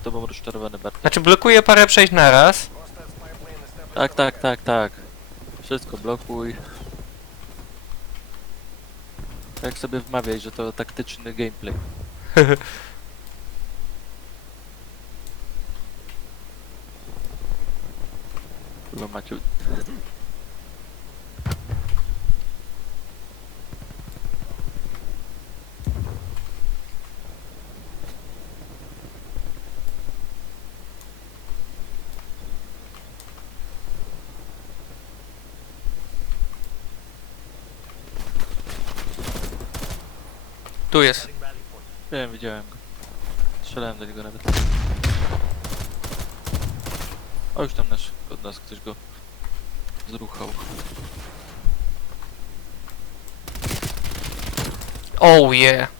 tobą rozczarowany bardzo. Znaczy blokuję parę przejść naraz. Tak, tak, tak, tak. Wszystko blokuj. Jak sobie wmawiaj, że to taktyczny gameplay. Chyba macie... Tu jest. Wiem, widziałem go. Strzelałem do niego nawet. O, już tam nasz, od nas ktoś go zruchał. Oh yeah.